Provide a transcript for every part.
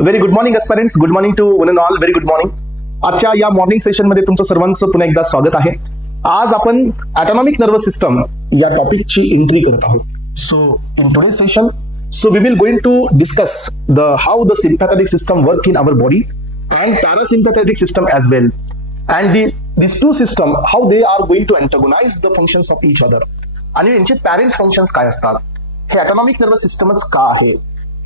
Very good morning aspirants, good morning to one and all, very good morning. आजच्या या morning session मध्ये तुमचं सर्वांचं पुन्हा एकदा स्वागत आहे. आज आपण ऑटोनॉमिक नर्वस सिस्टम या टॉपिकची एंट्री करत आहोत. So in today session we will going to discuss how the sympathetic system work in our body and parasympathetic system as well, and these two system how they are going to antagonize the functions of each other, आणि यांचे parent functions काय असतात, हे autonomic nervous सिस्टमच का आहे,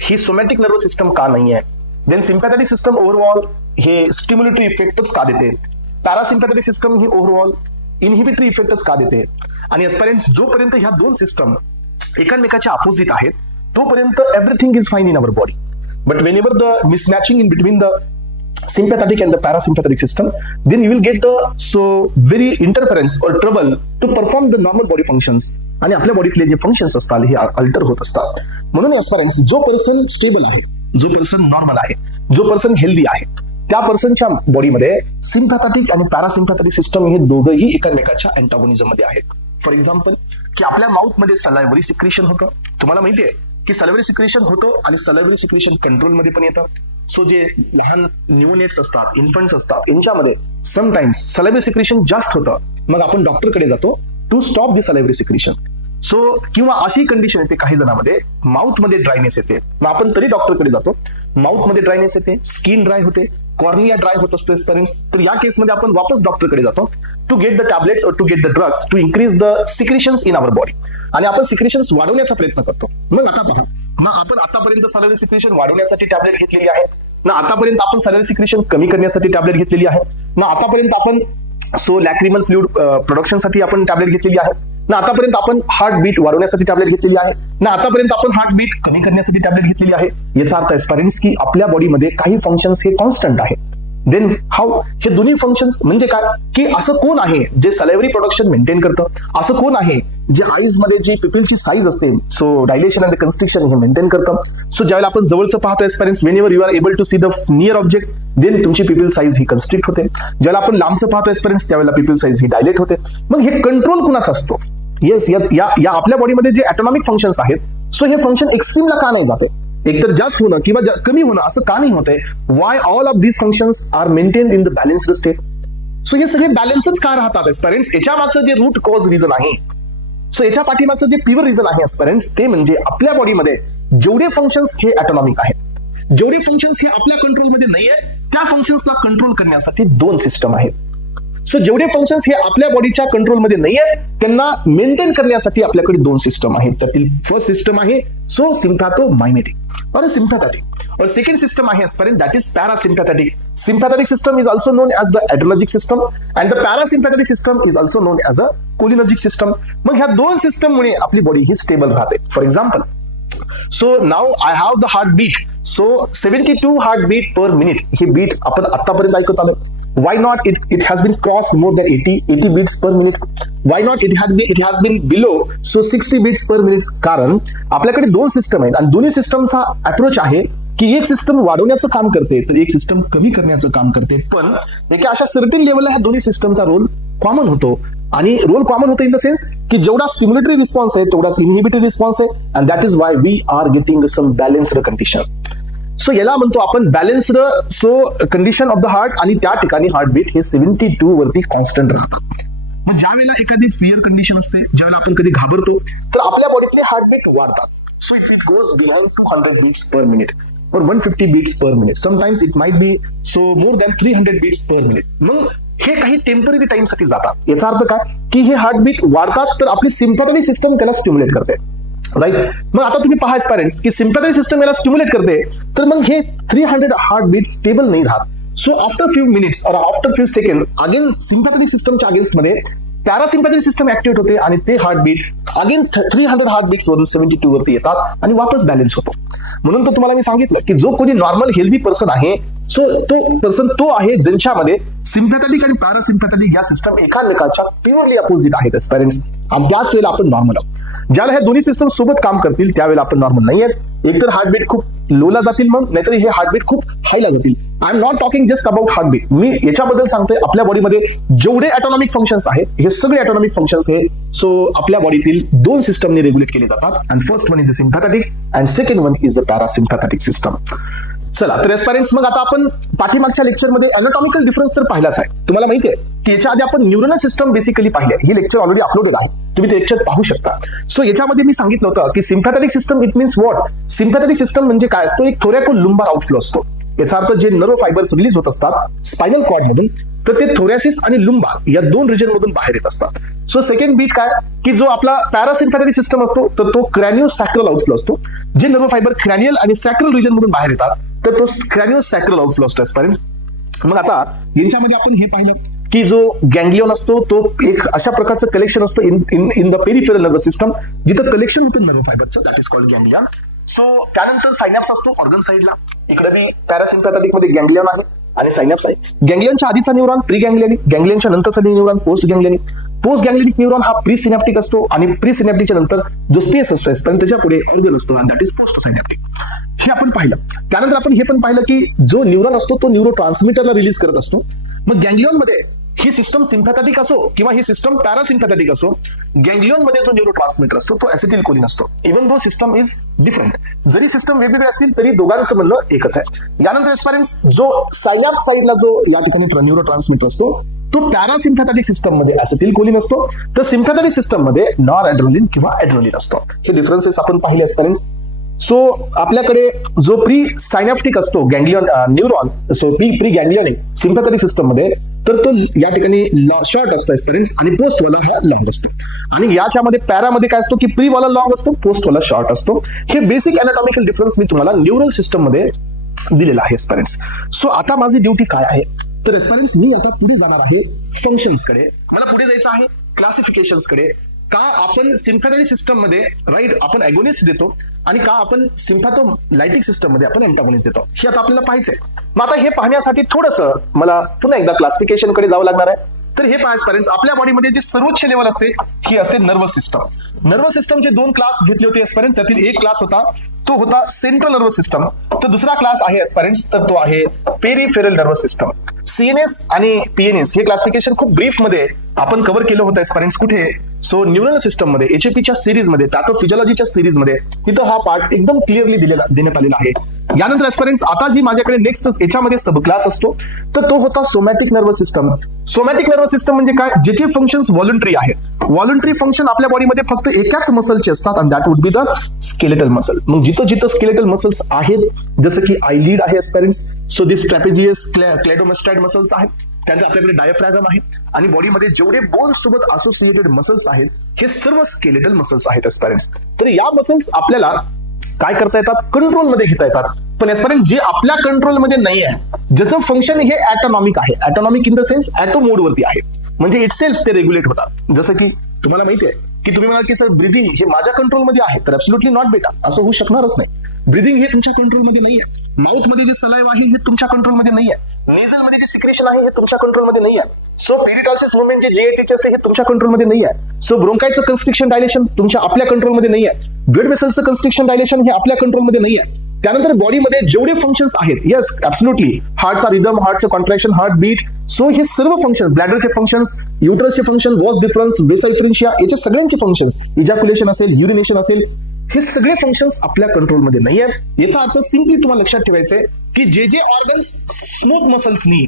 ही somatic nervous system का नाही आहे, देन सिम्पॅथेटिक सिस्टम ओव्हरऑल हे स्टिम्युलेटरी इफेक्टच का देते, पॅरासिम्पॅथेटिक सिस्टम ही ओव्हरऑल इनहिबिटरी इफेक्टच का देते. आणि एस्पायरंट्स, जोपर्यंत ह्या दोन सिस्टम एकामेकाच्या अपोजिट आहेत तोपर्यंत everything is fine in our body. But whenever the mismatching in between the sympathetic and the parasympathetic system, then you will get the very interference or trouble to perform the normal body functions, आणि आपल्या बॉडीतले जे functions असतात हे alter होत असतात. म्हणून एस्पायरंट्स, जो person stable आहे, जो पर्सन नॉर्मल आहे, जो पर्सन हेल्दी आहे, त्या पर्सनच्या बॉडीमध्ये सिम्पॅथेटिक आणि पॅरासिम्पॅथेटिक सिस्टम हे दोघंही एकमेकाच्या अँटागोनिझम मध्ये आहेत. फॉर एक्झाम्पल, की आपल्या माउथ मध्ये सलायव्हरी सिक्रेशन होतं. तुम्हाला माहितीये की सलायव्हरी सिक्रेशन होतं आणि सलायव्हरी सिक्रेशन कंट्रोल मध्ये पण येतं. सो जे लहान न्यूनेट्स असतात, इन्फंट्स असतात, यांच्यामध्ये समटाइम्स सलायव्हरी सिक्रेशन जास्त होतं. मग आपण डॉक्टरकडे जातो to stop the salivary secretion. So किंवा अशी कंडिशन येते काही जणांमध्ये माउथ मध्ये ड्रायनेस येते, मग आपण तरी डॉक्टरकडे जातो. माउथ मध्ये ड्रायनेस येते, स्किन ड्राय होते, कॉर्निया ड्राय होत असतो पेरेंट्स. तर या केसमध्ये आपण वापस डॉक्टरकडे जातो टू गेट द टॅब्लेट्स और to get the drugs to increase the secretions in our body, आणि आपण सिक्रेशन्स वाढवण्याचा प्रयत्न करतो. मग आता पहा, मग आपण आतापर्यंत सॅलरी सिक्रेशन वाढवण्यासाठी टॅब्लेट घेतलेली आहे ना, आतापर्यंत आपण सॅलरी सिक्रेशन कमी करण्यासाठी टॅब्लेट घेतलेली आहे ना, आतापर्यंत आपण लॅक्रिमल फ्लुइड प्रोडक्शनसाठी आपण टॅब्लेट घेतलेली आहे ना, आतापर्यंत आपण हार्ट बीट वाढवण्यासाठी टॅब्लेट घेतलेली आहे ना, आतापर्यंत आपण हार्ट बीट कमी करण्यासाठी टॅब्लेट घेतलेली आहे. याचा अर्थ एस्पायरंट्स की आपल्या बॉडीमध्ये काही फंक्शन्स हे कॉन्स्टंट आहे. देन हाऊ हे दोन्ही फंक्शन्स म्हणजे काय, की असं कोण आहे जे सलायव्हरी प्रोडक्शन मेंटेन करतं, असं कोण आहे जे आईज मध्ये जी पिपलची साईज असते, सो डायलेशन अँड कन्स्ट्रिक्शन हे मेंटेन करतं. सो ज्यावेळेला आपण जवळचं पाहतो aspirants, whenever you are able to see the near object, then तुमची पिपल साईज ही कन्स्ट्रिक्ट होते. ज्यावेळेला आपण लांबचं पाहतो एस्पायरंट्स, त्यावेळेला पिपल साईज ही डायलेट होते. मग हे कंट्रोल कुणाचा असतो? येस, या आपल्या बॉडीमध्ये जे ऑटोनॉमिक फंक्शन्स आहेत, सो हे फंक्शन एक्स्ट्रीमला का नाही जाते, एकतर जास्त होणं किंवा कमी होणं असं का नाही होतंय? Why all of these functions are maintain in the balanced state? So हे सगळे बॅलन्सच का राहतात एस्पायरंट्स? याच्या मागचं जे रूट कॉज रिझन आहे, सो याच्या पाठीमागचं जे प्युअर रिझन आहे एस्पायरंट्स, ते म्हणजे आपल्या बॉडीमध्ये जेवढे फंक्शन्स हे ऑटोनॉमिक आहेत, जेवढे फंक्शन्स हे आपल्या कंट्रोलमध्ये नाहीये, त्या फंक्शन्सला कंट्रोल करण्यासाठी दोन सिस्टम आहेत. सो जेवढे फंक्शन्स हे आपल्या बॉडीच्या कंट्रोलमध्ये नाहीये, त्यांना मेंटेन करण्यासाठी आपल्याकडे दोन सिस्टम आहेत. त्यातील फर्स्ट सिस्टम आहे सिम्पॅथोमायमेटिक or sympathetic, or second system आहे aspirant, that is parasympathetic. Sympathetic system is also known as the adrenergic system, and the parasympathetic system is also known as a cholinergic system. मग ह्या दोन system मुळे आपली body ही stable राहते. For example, so now I have the heart beat, so 72 heart beat per minute. ही beat आपण आतापर्यंत ऐकत आलो. Why not it has been crossed more than 80 beats per minute? Why not it has been below 60 beats per minute? कारण आपल्याकडे दोन system आहेत आणि दोन्ही सिस्टमचा अप्रोच आहे की एक सिस्टम वाढवण्याचं काम करते तर एक सिस्टम कमी करण्याचं काम करते. पण एका अशा सर्टन लेवलला ह्या दोन्ही सिस्टमचा रोल कॉमन होतो, आणि रोल कॉमन होतो इन द सेन्स की जेवढा स्टिम्युलेटरी रिस्पॉन्स आहे तेवढाच इनहिबिटरी रिस्पॉन्स आहे, and that is why we are getting some balanced condition. So याला म्हणतो आपण balanced condition of the heart, आणि त्या ठिकाणी हार्टबीट हे 72 वरती कॉन्स्टंट राहतात. मग ज्या वेळेला एखादी फिअर कंडिशन असते, ज्यावेळेला आपण कधी घाबरतो, तर आपल्या बॉडीतले हार्टबीट वाढतात. So if it goes behind 200 beats per minute और 150 beats per minute, sometimes it might be more than 300 beats per minute. मग हे काही टेम्पररी टाइमसाठी जातात. याचा अर्थ काय की हे हार्टबीट वाढतात तर आपली सिम्पॅथेटिक सिस्टम त्याला स्टिम्युलेट करते, राईट. मग आता तुम्ही पहा पेरेंट्स की सिम्पॅथेटिक सिस्टम याला स्टिम्युलेट करते, तर मग हे 300 हार्ट बीट स्टेबल नाही राहत. सो आफ्टर फ्यू मिनिट्स और after few second again sympathetic सिस्टमच्या अगेन्स्ट मध्ये पॅरासिम्पॅथेटिक सिस्टम ऍक्टिव्हेट होते, आणि ते हार्टबीट अगेन 300 हार्ट बीट्स वरून 72 वरती येतात आणि वापस बॅलन्स होतो. म्हणून तो तुम्हाला मी सांगितलं की जो कोणी नॉर्मल हेल्दी पर्सन आहे, सो तो पर्सन तो आहे ज्यांच्यामध्ये सिम्पॅथेटिक आणि पॅरासिम्पॅथेटिक या सिस्टम एकामेकाच्या प्युअरली अपोजिट आहेत पेरेंट्स, आणि त्याच वेळेला आपण नॉर्मल आहोत. ज्याला हे दोन्ही सिस्टम सोबत काम करतील त्यावेळेला आपण नॉर्मल नाही आहेत. एकतर हार्टबीट खूप लोला जातील, मग नाहीतर हे हार्टबीट खूप हायला जातील. I am not talking just about heartbeat, मी याच्याबद्दल सांगतोय आपल्या बॉडीमध्ये जेवढे ऑटोनॉमिक फंक्शन्स आहेत, हे सगळे ऑटोनॉमिक फंक्शन्स हे सो आपल्या बॉडीतील दोन सिस्टमने रेग्युलेट केले जातात. And first one is a sympathetic and second one is a parasympathetic system. चला तर एस्पायरंट्स, मग आता आपण पाठीमागच्या लेक्चरमध्ये अनाटॉमिकल डिफरन्स तर पाहिलाच आहे. तुम्हाला माहिती आहे की याच्या आधी आपण न्यूरल सिस्टम बेसिकली पाहिले. ही लेक्चर ऑलरेडी अपलोडेड आहे, तुम्ही ते लेक्चर पाहू शकता. सो याच्यामध्ये मी सांगितलं होतं की sympathetic system it means what. Sympathetic system म्हणजे काय असतो, एक थोरॅको-लुंबार आउटफ्लो असतो. याचा अर्थ जे नर्व फायबर्स रिलीज होत असतात स्पायनल कॉर्ड मधून, तर ते थोरॅसिस आणि लुंबार या दोन रिजन मधून बाहेर येत असतात. सो सेकंड बीट काय की जो आपला पॅरासिम्पॅथेटिक सिस्टम असतो तर तो क्रॅनियो सॅक्रल आउटफ्लो असतो. जे नर्व फायबर क्रॅनियल आणि सॅक्रल रिजन मधून बाहेर येतात तर तो क्रॅनियो सॅक्रल आउटफ्लो असतो एस्पायरंट. मग आता यांच्यामध्ये आपण हे पाहिलं की जो गँग्लियन असतो तो एक अशा प्रकारचं कलेक्शन असतं in the peripheral nervous system, जिथं कलेक्शन होतं नर्व फायबरचं, that is called ganglion. So त्यानंतर सायनॅप्स असतो ऑर्गन साइडला. इकडे बी पॅरासिम्पॅथेटिक मध्ये गँग्लियन आहे आणि सायनॅप्स आहे. गँग्लियनच्या आधीचा न्यूरॉन प्री गँग्लियनिक, गँग्लियनच्या नंतरचा न्यूरॉन पोस्ट गँग्लियनिक. पोस्ट गँग्लियनिक न्यूरॉन हा प्री सिनॅप्टिक असतो आणि प्री सिनॅप्टिकच्या नंतर जो स्पेस असतो पण त्याच्या पुढे ऑर्गन असतो आणि दॅट इज पोस्ट सिनॅप्टिक. हे आपण पाहिलं. त्यानंतर आपण हे पण पाहिलं की जो न्यूरॉन असतो तो न्यूरो ट्रान्समीटरला रिलीज करत असतो. मग गँग्लियन मध्ये ही सिस्टम सिम्पॅथेटिक असो किंवा ही सिस्टम पॅरासिम्पॅथेटिक असो, गँग्लियन मध्ये जो न्यूरो ट्रान्समीटर असतो तो ऍसिटिलकोलिन असतो. Even though system is different, जरी सिस्टम वेगवेगळे असतील तरी दोघांचं म्हणणं एकच आहे. यानंतर एस्पायरंट्स जो सायनॅप्स साइडला जो या ठिकाणी न्यूरो ट्रान्समीटर असतो तो पॅरासिम्पॅथेटिक सिस्टम मध्ये ऍसिटिलकोलिन असतो, तर सिम्पॅथेटिक सिस्टम मध्ये नॉर ॲड्रेनालिन किंवा ॲड्रेनालिन असतो. हे डिफरन्सेस आपण पाहिले एस्पायरंट्स. सो आपल्याकडे जो प्री सायनॅप्टिक असतो ganglion neuron, so preganglionic sympathetic system मध्ये, तर तो या ठिकाणी शॉर्ट असतो एस्पिरन्स आणि पोस्ट वाला हा लॉंग असतो. आणि याच्यामध्ये पॅरामध्ये काय असतो की प्री वाला लॉंग असतो, पोस्ट वाला शॉर्ट असतो. हे बेसिक अनाटॉमिकल डिफरन्स मी तुम्हाला न्यूरल सिस्टम मध्ये दिलेला आहे एस्पिरन्स. सो आता माझी ड्युटी काय आहे, तर एस्पिरन्स मी आता पुढे जाणार आहे फंक्शन्स कडे. मला पुढे जायचं आहे क्लासिफिकेशन्स कडे. का आपण सिम्पॅथेटिक सिस्टम मध्ये राईट आपण ॲगोनिस्ट देतो आणि का आपण सिम्पॅथोलायटिक सिस्टम मध्ये आपण अँटागोनिस्ट देतो, हे आता आपल्याला पाहायचंय. मग आता हे पाहण्यासाठी थोडंसं मला पुन्हा एकदा क्लासिफिकेशन कडे जावं लागणार आहे. तर हे पहा एस्पिरन्स, आपल्या बॉडीमध्ये जे सर्वोच्च लेवल असते ही असते नर्वस सिस्टम. नर्वस सिस्टमचे दोन क्लास घेतले होते एस्पिरन्स. त्यातील एक क्लास होता तो होता सेंट्रल नर्वस सिस्टम, तर दुसरा क्लास आहे एस्पिरन्स तर तो आहे पेरिफेरल नर्वस सिस्टम. सीएनएस आणि पीएनएस हे क्लासिफिकेशन खूप ब्रीफ मध्ये आपण कव्हर केलं होतं एस्पिरन्स. कुठे, सो न्यूरल सिस्टम मध्ये एचएपीच्या सिरीज मध्ये, पॅथोफिजियोलॉजीच्या सिरीज मध्ये तिथं हा पार्ट एकदम क्लिअरली देण्यात आलेला आहे. यानंतर एस्पिरन्स आता जी माझ्याकडे नेक्स्ट याच्यामध्ये सब क्लास असतो तर तो होता somatic nervous system. Somatic nervous system म्हणजे काय, ज्याचे फंक्शन्स व्हॉलंटरी आहेत. व्हॉलंटरी फंक्शन आपल्या बॉडीमध्ये फक्त एकाच मसलचे असतात आणि that would be the skeletal muscle. मग जिथं जिथं स्केलेटल मसल्स आहेत, जसं की आयलीड आहे एस्पिरन्स, सो दिस ट्रॅपेझियस क्लेडोमॅस्टाइड मसल्स आहेत. त्यानंतर आपल्याकडे डायफ्रॅगम आहे आणि बॉडीमध्ये जेवढे बोन सोबत असोसिएटेड मसल्स आहेत हे सर्व स्केलेटल मसल्स आहेत एस्पिरन्स. तर या मसल्स आपल्याला काय करता येतात, कंट्रोल मध्ये घेता येतात. पण एस्पिरन्स जे आपल्या कंट्रोल मध्ये नाही आहे, ज्याचं फंक्शन हे ॲटोनॉमिक आहे, ॲटोनॉमिक इन द सेन्स ॲटो मोड वरती आहे, म्हणजे इट सेल्फ ते रेग्युलेट होतात. जसं की तुम्हाला माहिती आहे की तुम्ही म्हणाल की सर ब्रिदिंग हे माझ्या कंट्रोलमध्ये आहे, तर ऍब्सोल्युटली नॉट बेटा, असं होऊ शकणारच नाही. ब्रिदिंग हे तुमच्या कंट्रोलमध्ये नाही आहे. माउथ मध्ये जे सलाइव्हा आहे हे तुमच्या कंट्रोलमध्ये नाही आहे. नेझल मध्ये जे सिक्रेशन आहे हे तुमच्या कंट्रोलमध्ये नाही आहे. सो पेरिटॉन्सिस मुवमेंट जे जेएटीचे असते हे तुमच्या कंट्रोलमध्ये नाही आहे. सो ब्रोंकायचं कन्स्ट्रिक्शन डायलेशन तुमच्या आपल्या कंट्रोलमध्ये नाही आहे. ब्लड वेसलचं कन्स्ट्रिक्शन डायलेशन हे आपल्या कंट्रोलमध्ये नाही आहे. त्यानंतर बॉडीमध्ये जेवढे फंक्शन्स आहेत, येस ऍब्सोल्युटली, हार्टचा रिदम, हार्टचं कॉन्ट्रॅक्शन, हार्ट बीट, सो हे सर्व फंक्शन, ब्लॅडरचे फंक्शन्स, युटरसचे फंक्शन, वॉस डिफरन्स, बेसल्फ्रेन्शिया, याचे सगळ्यांचे फंक्शन्स, इजॅक्युलेशन असेल, युरिनेशन असेल, हे सगळे फंक्शन्स आपल्या कंट्रोलमध्ये नाही आहेत. याचा अर्थ सिम्पली तुम्हाला लक्षात ठेवायचंय की जे जे ऑर्गन्स स्मूथ मसल्सनी,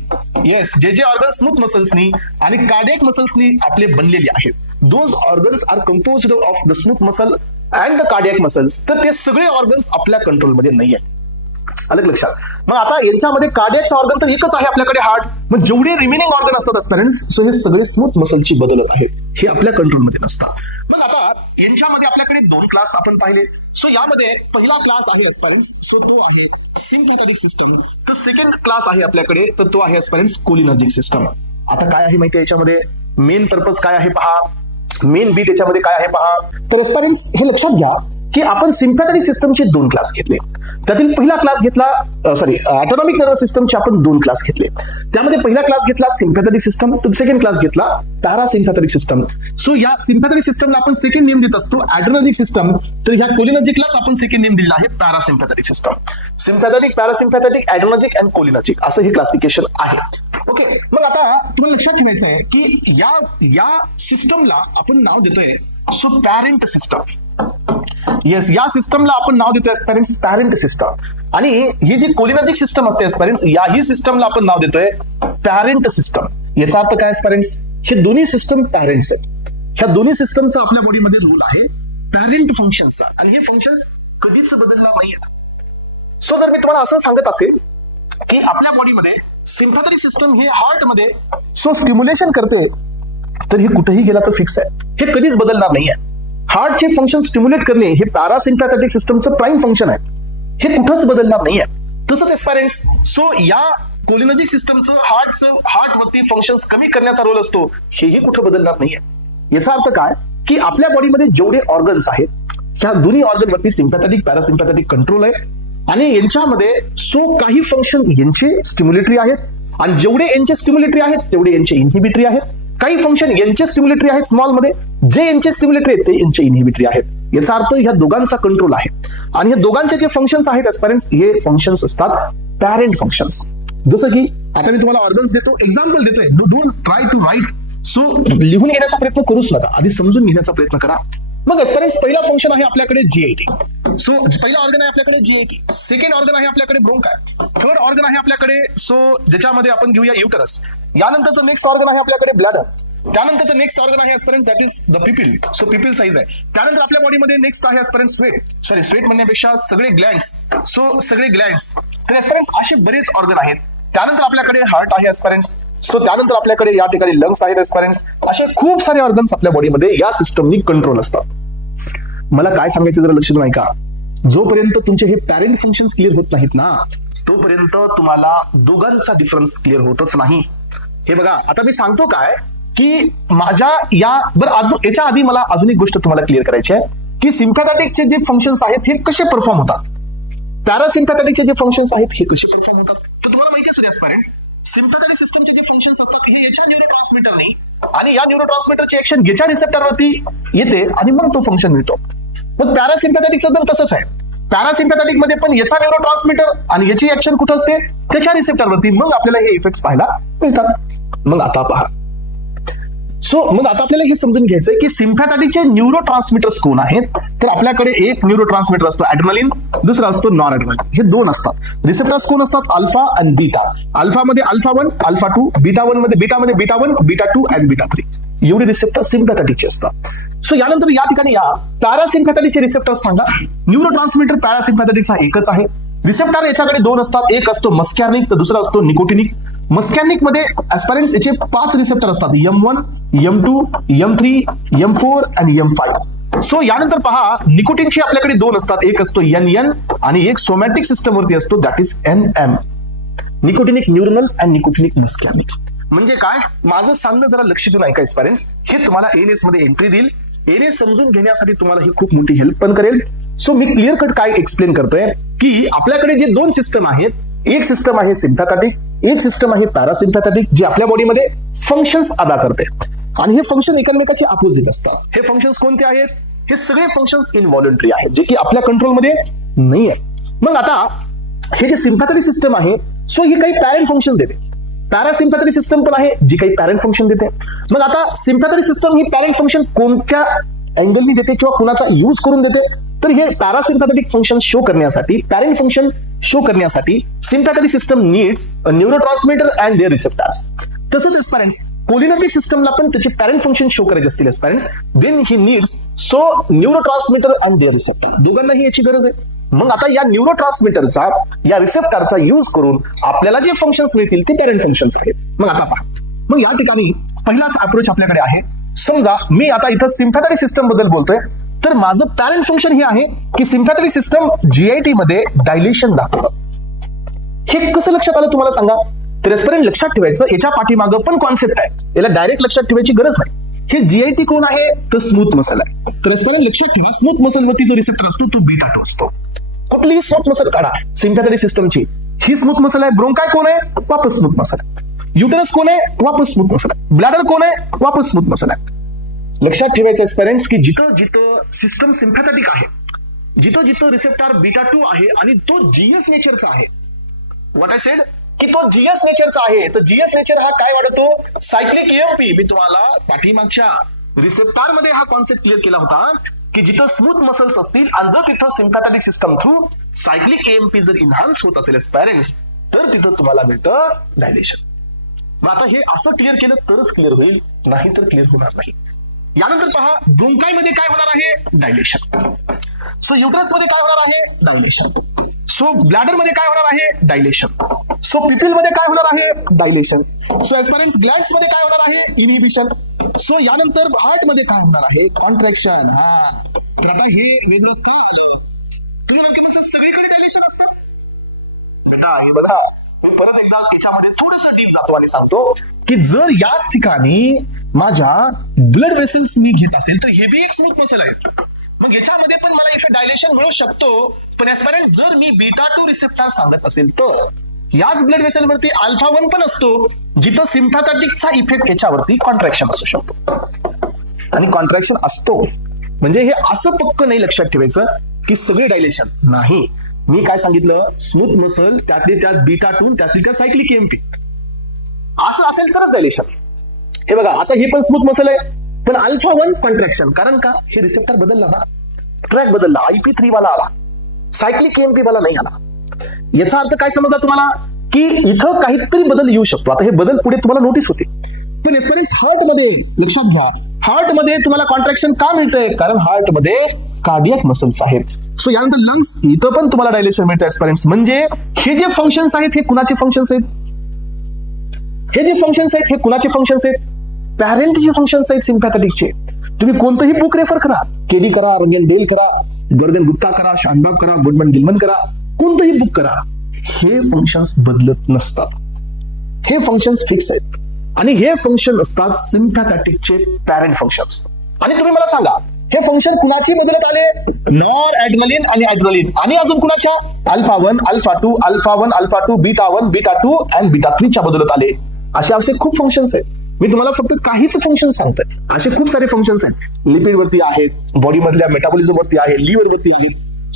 येस, जे जे ऑर्गन्स स्मूथ मसल्सनी आणि कार्डियक मसल्सनी आपले बनलेले आहेत, those organs are composed of the smooth muscle and the cardiac muscles. तर ते सगळे ऑर्गन्स आपल्या कंट्रोलमध्ये नाही आहेत. अलग लक्षात. मग आता यांच्यामध्ये कार्डियकचा ऑर्गन तर एकच आहे आपल्याकडे, हार्ट. मग जेवढे रिमेनिंग ऑर्गन असतात एस्पिरन्स, सो हे सगळे स्मूथ मसलची बदलत आहेत, हे आपल्या कंट्रोलमध्ये नसतात. मग आता यांच्यामध्ये आपल्याकडे दोन क्लास आपण पाहिले. सो यामध्ये पहिला क्लास आहे एस्पिरन्स, सो तो आहे सिम्पॅथेटिक सिस्टम. तर सेकंड क्लास आहे आपल्याकडे, तर तो आहे एस्पिरन्स कोलिनर्जिक सिस्टम. आता काय आहे माहिती आहे याच्यामध्ये मेन पर्पज काय आहे पहा, मेन बीट याच्यामध्ये काय आहे पहा. तर एस्पिरन्स हे लक्षात घ्या की आपण सिम्पॅथेटिक सिस्टमचे दोन क्लास घेतले. त्यातील पहिला क्लास घेतला, ऑटोनॉमिक नर्वस सिस्टमचे आपण दोन क्लास घेतले. त्यामध्ये पहिला क्लास घेतला सिम्पॅथेटिक सिस्टम, तर सेकंड क्लास घेतला पॅरासिम्पॅथेटिक सिस्टम. सो या सिम्पॅथेटिक सिस्टमला आपण सेकंड नेम देत असतो ॲड्रेनर्जिक सिस्टम, तर ह्या कोलिनर्जिकलाच आपण सेकंड नेम दिलेला आहे parasympathetic system. Sympathetic, parasympathetic, adrenergic and cholinergic असं हे क्लासिफिकेशन आहे. ओके. मग आता तुम्हाला लक्षात ठेवायचं आहे की या सिस्टमला आपण नाव देतोय सो पॅरेंट सिस्टम. येस, या सिस्टमला आपण नाव देतोय एस्पेरेंट्स पॅरेंट सिस्टम. आणि ही जी कोलिनर्जिक सिस्टम असते एस्पेरेंट्स, याही सिस्टमला आपण नाव देतोय पॅरेंट सिस्टम. याचा अर्थ काय एस्पेरेंट्स? हे दोन्ही सिस्टम पॅरेंट्स आहेत. ह्या दोन्ही सिस्टमचा आपल्या बॉडीमध्ये रोल आहे पॅरेंट फंक्शनचा, आणि हे फंक्शन्स कधीच बदलणार नाहीयेत. सो जर मी तुम्हाला असं सांगत असेल की आपल्या बॉडीमध्ये सिम्पॅथेटिक सिस्टम हे हार्ट मध्ये स्टिम्युलेशन करते, तर हे कुठेही गेला तर फिक्स आहे, हे कधीच बदलणार नाहीये. हार्टचे फंक्शन स्टिम्युलेट करणे हे पॅरासिम्पॅथेटिक सिस्टमचं प्राईम फंक्शन आहे, हे कुठंच बदलणार नाहीये. तसंच एस्पेरेंट्स, सो या कोलिनर्जिक सिस्टमचं हार्टवरती फंक्शन्स कमी करण्याचा रोल असतो, हेही कुठं बदलणार नाहीये. याचा अर्थ काय की आपल्या बॉडीमध्ये जेवढे ऑर्गन्स आहेत, ह्या दोन्ही ऑर्गनवरती सिम्पॅथेटिक पॅरासिम्पॅथेटिक कंट्रोल आहे, आणि यांच्यामध्ये काही फंक्शन यांचे स्टिम्युलेटरी आहेत, आणि जेवढे यांचे स्टिम्युलेटरी आहेत तेवढे यांचे इनहिबिटरी आहेत. काही फंक्शन यांचे स्टिम्युलेटरी आहेत स्मॉल मध्ये, जे यांचे स्टिम्युलेटरी आहेत ते यांचे इनहिबिटरी आहेत. याचा अर्थ ह्या दोघांचा कंट्रोल आहे, आणि हे दोघांचे जे फंक्शन्स आहेत एस्पेरेंट्स, हे फंक्शन्स असतात पॅरेंट फंक्शन्स. जसं की आता मी तुम्हाला ऑर्गन्स देतो, एक्झाम्पल देतोय, don't try to write. So लिहून घेण्याचा प्रयत्न करूच नका, आधी समजून घेण्याचा प्रयत्न करा. मग एस्पेरेंट्स, पहिला फंक्शन आहे आपल्याकडे जीआयटी. सो पहिला ऑर्गन आहे आपल्याकडे जीआयटी, सेकंड ऑर्गन आहे आपल्याकडे ब्रोंकाय, थर्ड ऑर्गन आहे आपल्याकडे ज्याच्यामध्ये आपण घेऊया युटरस. यानंतरचं नेक्स्ट ऑर्गन आहे आपल्याकडे ब्लॅडर. त्यानंतरचं नेक्स्ट ऑर्गन आहे aspirants that is the pupil. So pupil size आहे. त्यानंतर आपल्या बॉडीमध्ये नेक्स्ट आहे एस्पेरेंट्स स्वेट म्हणण्यापेक्षा सगळे ग्लँड्स. सगळे ग्लँड्स, तर एस्पेरेंट्स असे बरेच ऑर्गन आहेत. त्यानंतर आपल्याकडे हार्ट आहे एस्पेरेंट्स. त्यानंतर आपल्याकडे या ठिकाणी लंग्स आहेत एस्पेरेंट्स. असे खूप सारे ऑर्गन्स आपल्या बॉडीमध्ये या सिस्टमनी कंट्रोल असतात. मला काय सांगायचं जरा लक्ष देऊन ऐका, जोपर्यंत तुमचे हे पॅरेंट फंक्शन्स क्लिअर होत नाहीत ना, तोपर्यंत तुम्हाला दोघांचा डिफरन्स क्लिअर होतच नाही. हे बघा, आता मी सांगतो काय की माझ्या याच्या आधी मला अजून एक गोष्ट तुम्हाला क्लिअर करायची आहे की सिम्पॅथेटिकचे जे फंक्शन्स आहेत हे कसे परफॉर्म होतात, पॅरासिम्पॅथेटिकचे जे फंक्शन्स आहेत हे कसे परफॉर्म होतात. तर तुम्हाला माहिती असेल एस्पेरेंट्स, सिम्पॅथेटिक सिस्टमचे जे फंक्शन्स असतात हे याच्या न्यूरोट्रान्समीटरनी, आणि या न्यूरोट्रान्समीटरची ऍक्शन याच्या रिसेप्टरवरती येते आणि मग तो फंक्शन मिळतो. मग पॅरासिम्पॅथेटिकचं पण तसंच आहे. पॅरासिम्पॅथेटिक मध्ये पण याचा न्यूरोट्रान्समीटर आणि याची ऍक्शन कुठं असते, त्याच्या रिसेप्टरवरती, मग आपल्याला हे इफेक्ट्स पाहायला मिळतात. मग आता पहा, मग आता आपल्याला हे समजून घ्यायचंय की सिम्पॅथेटिकचे न्यूरोट्रान्समीटर्स कोण आहेत. तर आपल्याकडे एक न्यूरोट्रान्समीटर असतो ऍड्रेनालिन, दुसरा असतो नॉन ऍड्रेनालिन. हे दोन असतात. रिसेप्टर्स कोण असतात, अल्फा आणि बीटा. अल्फा मध्ये अल्फा 1, अल्फा 2, बीटा 1 मध्ये बीटा 1, बीटा 2 आणि बीटा 3. एवढे रिसेप्टर सिम्पॅथेटिकचे असतात. यानंतर या ठिकाणी या पॅरासिम्पॅथेटिकचे रिसेप्टर्स सांगा. न्यूरोट्रान्समीटर पॅरासिम्पॅथेटिकचा एकच आहे. रिसेप्टर याच्याकडे दोन असतात, एक असतो मस्कॅर्निक तर दुसरा असतो निकोटिनिक. मस्कॅर्निक मध्ये एस्पेरेंट्स याचे 5 रिसेप्टर असतात, M1, M2, M3, M4 आणि M5. यानंतर पहा, निकोटिनचे आपल्याकडे दोन असतात, एक असतो NN आणि एक सोमॅटिक सिस्टम वरती असतो that is NM, nicotinic neuronal आणि निकोटिनिक मस्कॅर्निक. म्हणजे काय, माझं सांगणं जरा लक्ष देऊन ऐका एस्पेरेंट्स, हे तुम्हाला एएनएस मध्ये एंट्री देईल. एएनएस समजून घेण्यासाठी तुम्हाला ही खूप मोठी हेल्प पण करेल. मी क्लिअर कट काय एक्सप्लेन करतोय की आपल्याकडे जे दोन सिस्टम आहेत, एक सिस्टम आहे सिम्पॅथेटिक, एक सिस्टम आहे पॅरासिम्पॅथेटिक, जे आपल्या बॉडीमध्ये फंक्शन्स अदा करते, आणि हे फंक्शन एकमेकांचे अपोजिट असतात. हे फंक्शन्स कोणते आहेत, हे सगळे फंक्शन्स इनव्हॉलंटरी आहेत, जे की आपल्या कंट्रोलमध्ये नाही आहे. मग आता हे जे सिम्पॅथेटिक सिस्टम आहे, ही काही पॅरेंट फंक्शन देते. पॅरासिम्पॅथेटिक सिस्टम पण आहे जी काही पॅरेंट फंक्शन देते. मग आता सिम्पॅथेटिक सिस्टम ही पॅरेंट फंक्शन कोणत्या अँगलनी देते किंवा कुणाचा यूज करून देते, तर हे पॅरासिम्पॅथेटिक फंक्शन शो करण्यासाठी, पॅरेंट फंक्शन शो करण्यासाठी sympathetic system needs a neurotransmitter and their receptors. तसंच एस्पेरेंट्स कोलिनर्जिक सिस्टमला पण त्याचे पॅरेंट फंक्शन शो करायचे असतील aspirants, then he needs neurotransmitter and their receptor. दोघांनाही याची गरज आहे. मग आता या न्यूरोट्रान्समीटरचा, या रिसेप्टरचा यूज करून आपल्याला जे फंक्शन्स मिळतील ते पॅरेंट फंक्शन्स आहेत. मग आता पहा, मग या ठिकाणी पहिलाच अप्रोच आपल्याकडे आहे. समजा मी आता इथं सिम्पॅथेटिक सिस्टम बद्दल बोलतोय, तर माझं पॅरेंट फंक्शन हे आहे की सिम्पॅथेटिक सिस्टम जीआयटी मध्ये डायलेशन दाखवतं. हे कसं लक्षात आलं तुम्हाला सांगा. तर एस्पेरेंट लक्षात ठेवायचं, याच्या पाठीमागं पण कॉन्सेप्ट आहे, याला डायरेक्ट लक्षात ठेवायची गरज नाही. हे जीआयटी कोण आहे, तर स्मूथ मसल आहे. तर एस्पेरेंट लक्षात ठेवा, स्मूथ मसल वरती जो रिसेप्टर असतो तो बीटा 2 असतो. कुठलीही स्मूथ मसल काढा सिम्पॅथेटिक सिस्टमची, ही स्मूथ मसल आहे. ब्रोंकाय कोण आहे, वापस स्मूथ मसल आहे. युटरस कोण आहे, वापस स्मूथ मसल आहे. ब्लॅडर कोण आहे, वापस स्मूथ मसल आहे. लक्षात ठेवायचं एस्पेरेंट्स की जिथं जिथं सिस्टम सिम्पॅथेटिक आहे, जिथं जिथं रिसेप्टर बीटा 2 आहे आणि तो जीएस नेचरचा आहे. व्हॉट आय सेड की तो जीएस नेचरचा आहे. तर जीएस नेचर हा काय वाढवतो, सायक्लिक ईएमपी. मी तुम्हाला पाठीमागच्या रिसेप्टर मध्ये हा कॉन्सेप्ट क्लिअर केला होता की जिथं स्मूथ मसल्स असतील आणि जर तिथं sympathetic system through cyclic AMP जर इन्हान्स होत असेल पॅरेंट्स, तर तिथं तुम्हाला मिळतं डायलेशन. मग आता हे असं क्लिअर केलं तरच क्लिअर होईल, नाही तर क्लिअर होणार नाही. यानंतर पहा, ब्रोंकाई मध्ये काय होणार आहे? डायलेशन. सो युटरस मध्ये काय होणार आहे? डायलेशन. सो ब्लॅडर मध्ये काय होणार आहे? डायलेशन. सो पिपिल मध्ये काय होणार आहे? डायलेशन. सो एस्परेन्स ग्लँड्स मध्ये काय होणार आहे? इनहिबिशन. सो यानंतर हार्ट मध्ये काय होणार आहे? कॉन्ट्रॅक्शन. हा, तर आता हे वेगळं सगळीकडे डायलेशन असतं. बघा, परत एकदा त्याच्यामध्ये थोडस डीप जातो आणि सांगतो की जर याच ठिकाणी माझ्या ब्लड वेसल्स मी घेत असेल तर हे बी एक स्मूथ मसल आहे. मग याच्यामध्ये पण मला इफेक्ट डायलेशन मिळू शकतो. पण एस्परेंट जर मी बीटा 2 रिसेप्टर सांगत असेल तर याच ब्लड वेसल वरती अल्फा 1 पण असतो, जिथं सिम्पॅथॅटिकचा इफेक्ट याच्यावरती कॉन्ट्रॅक्शन असू शकतो. आणि कॉन्ट्रॅक्शन असतो म्हणजे हे असं पक्क नाही लक्षात ठेवायचं की सगळे डायलेशन नाही. मी काय सांगितलं? स्मूथ मसल त्यातली त्यात बीटा 2 त्यातली त्यात सायक्लिक एएमपी असं असेल तरच डायलेशन. हे बघा, आता हे पण स्मूथ मसल आहे पण अल्फा 1 कॉन्ट्रॅक्शन. कारण का? हे रिसेप्टर बदलला ना, ट्रॅक बदलला, IP3 वाला आला, सायक्लिक एएमपी वाला नाही आला. याचा अर्थ काय समजला तुम्हाला? की इथं काहीतरी बदल येऊ शकतो. आता हे बदल पुढे तुम्हाला नोटीस होते. पण एस्परेन्स हार्ट मध्ये लक्षात घ्या, हार्ट मध्ये तुम्हाला कॉन्ट्रॅक्शन का मिळतंय? कारण हार्ट मध्ये कार्डियक मसल्स आहेत. सो यानंतर लंग्स, इथं पण तुम्हाला डायलेशन मिळतं एस्परेन्स. म्हणजे हे जे फंक्शन्स आहेत हे कुणाचे फंक्शन्स आहेत? हे जे फंक्शन्स आहेत हे कुणाचे फंक्शन्स आहेत? पॅरेंटचे फंक्शन्स आहेत सिम्पॅथॅटिकचे. तुम्ही कोणतंही बुक रेफर करा, केडी करा, रंगन डेल करा, गर्दन गुप्ता करा, शानबाग करा, गुडमन गिलमन करा, कोणतंही बुक करा, हे फंक्शन्स बदलत नसतात. हे फंक्शन्स फिक्स आहेत आणि हे फंक्शन असतात सिम्पॅथॅटिकचे पॅरेंट फंक्शन्स. आणि तुम्ही मला सांगा, हे फंक्शन कुणाची बदलत आले? नॉर ऍड्रेनालिन आणि ऍड्रेनालिन आणि अजून कुणाच्या? Alpha 1, alpha 2, alpha 1, alpha 2, beta 1, beta 2 आणि बीटा 3 च्या बदलत आले. असे खूप फंक्शन्स आहेत. मी तुम्हाला फक्त काहीच फंक्शन सांगतोय, असे खूप सारे फंक्शन्स आहेत. लिपिड वरती आहेत, बॉडी मधल्या मेटाबॉलिझम वरती आहे, लिव्हर वरती आहे,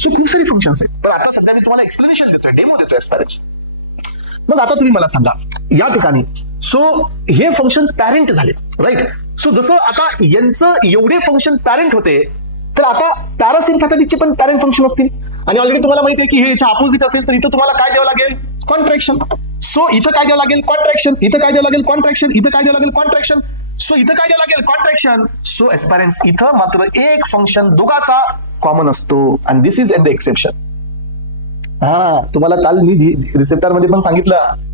सो खूप सारे फंक्शन्स आहेत. पण आता सध्या मी तुम्हाला एक्सप्लेनेशन देतोय, डेमो देतोय एस्परेन्स. मग आता तुम्ही मला सांगा या ठिकाणी, सो हे फंक्शन पॅरेंट झाले, राईट? सो जसं आता यांचं एवढे फंक्शन पॅरेंट होते, तर आता पॅरासिम्पॅथॅटिकचे पण पॅरेंट फंक्शन असतील. आणि ऑलरेडी तुम्हाला माहिती आहे की हे याच्या अपोजिट असेल तर इथं तुम्हाला काय द्यावं लागेल? कॉन्ट्रॅक्शन. सो इथं काय द्यावं लागेल? कॉन्ट्रॅक्शन. इथं काय द्यावं लागेल? कॉन्ट्रॅक्शन. इथं काय द्यावं लागेल? कॉन्ट्रॅक्शन. सो इथं काय द्यावं लागेल? कॉन्ट्रॅक्शन. सो एस्परेन्स इथं मात्र एक फंक्शन दोघाचा कॉमन असतो आणि दिस इज एट द एक्सेप्शन. हा, तुम्हाला काल मी रिसेप्टर मध्ये पण सांगितलं